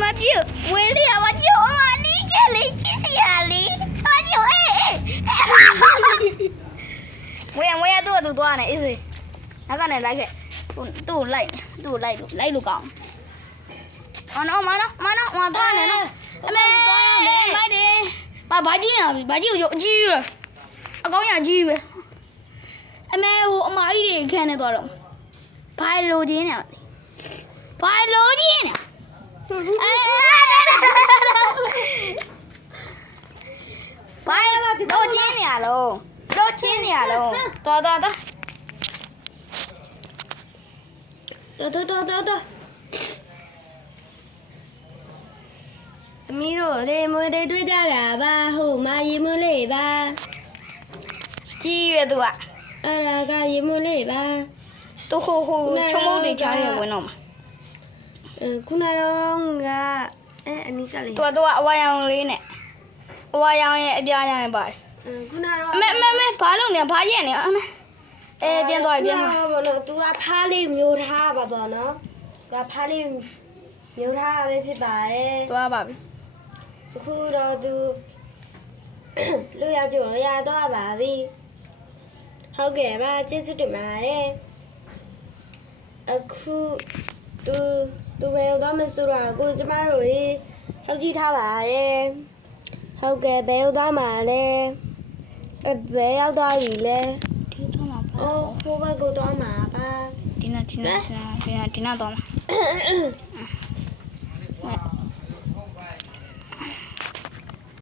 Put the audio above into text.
မပြုတ်ဝင်းလေးကမပြုတ်အမနီးကလေးချစ်စီရလေးမပြုတ်အေးဝင်းဝင်းတော့သူသွားနေအေးစေနောက်ကနေလိုက်ခဲ့သူသူ့လိုက်သူ့လိုက်လို့လိုက်လို့ကောင်းအော်နော်မနော်မနော်မသွားနေနော်အမေသွားရမယ်မိုက်တယ်ဘာဘာကြီးနေဘာကြီးကိုအကြီးပဲအကောင်းရကြီးပဲအမေဟိုအမကြီးတွေခန်းနေသွားတော့ဘာလိုချင်နေဘာလိုချင်နေ ဘာလို့တော့ချင်းနေရလုံးတော့ချင်းနေရလုံးတော်တော်တော်တော်တော်တော်တော်တော်သမီးတို့ရေမွေတွေတွေ့ကြတာပါဟုတ်မရေမွေလေးပါကြီးရွယ်သူကအဲ့ဒါကရေမွေလေးပါသူဟိုဟိုချုံမုတ်တွေချားရဝင်တော့မှာအဲ ခုနတော့ကအဲအနီးကလေးသူကသူကအဝါရောင်လေးနဲ့အဝါရောင်ရဲ့အပြားရောင်ရဲ့ပါတယ်အဲခုနတော့အမေအမေအမေဘာလုပ်နေဘာရက်နေအမေအဲပြန်သွားပြီပြန်သွားဘာလို့သူကဖားလေးမျိုးထားပါပေါ့နော်သူကဖားလေးမျိုးထားပဲဖြစ်ပါတယ်သွားပါပြီအခုတော့သူလူရကြိုရတော့ပါပြီဟုတ်ကဲ့ပါကျေးဇူးတင်ပါတယ်အခုသူ သူပဲရောက်တော့မဆိုတော့ကိုကျမတို့ရေဟုတ်ကြည့်ထားပါတယ်ဟုတ်ကဲ့ဘယ်ရောက်သွားမှာလဲအဘယ်ရောက်သွားပြီလဲဒီတော့မှာပါအော်ဟိုဘက်ကိုသွားမှာပါဒီနေ့ဒီနေ့ဒီနေ့ဒီနေ့တော့မှာ